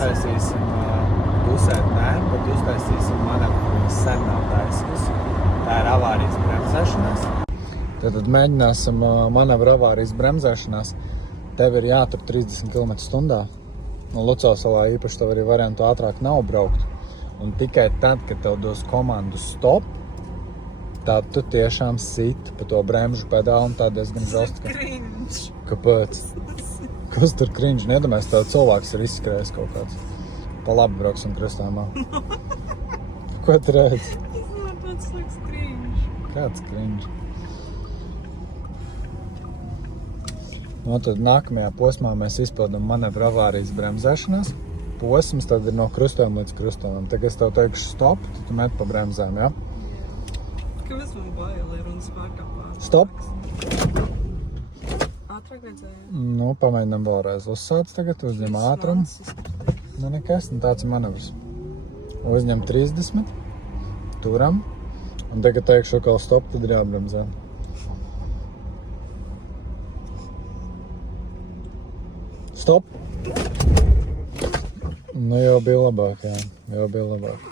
uztaisīsim dusēt, nē, bet uztaisīsim manevru, kas sen nav taisījusi. Tā ir avārijas bremzēšanās. Tad mēģināsim manevru avārijas bremzēšanās. Tev ir jātur 30 km/h. No Lucavsalā īpaši tev arī variantu ātrāk nav braukt. Un tikai tad, kad tev dos komandu stop, tad tu tiešām sit pa to bremžu pedālu un tā diezgan žostki. Kāpēc? Kas tur cringe? Nedomājies, tev cilvēks ir izskrējis kaut kāds. Pa labi brauksim krustāmā. Ko tu redz? Tas liekas cringe. Kāds cringe? No tad nākamajā posmā mēs izpildam manevru avārijas bremzēšanās. Posms tad ir no krustojuma līdz krustojumam. Tagad es tev teikšu stop, tad tu met pa bremzēm, ja? Kāpēc man bail ir un spēkā pār? Stop! Ātrāk vajadzēja? Nu, pamēģinām vēlreiz. Uzsāc tagad, uzņem ātrumu. Nu, nekas, nu tāds ir manevrs. Uzņem 30, turam. Un tagad teikšu atkal stop, tad ir jābremzē. Stop! Nu, jau bija labāk, jā. Jau bija labāk.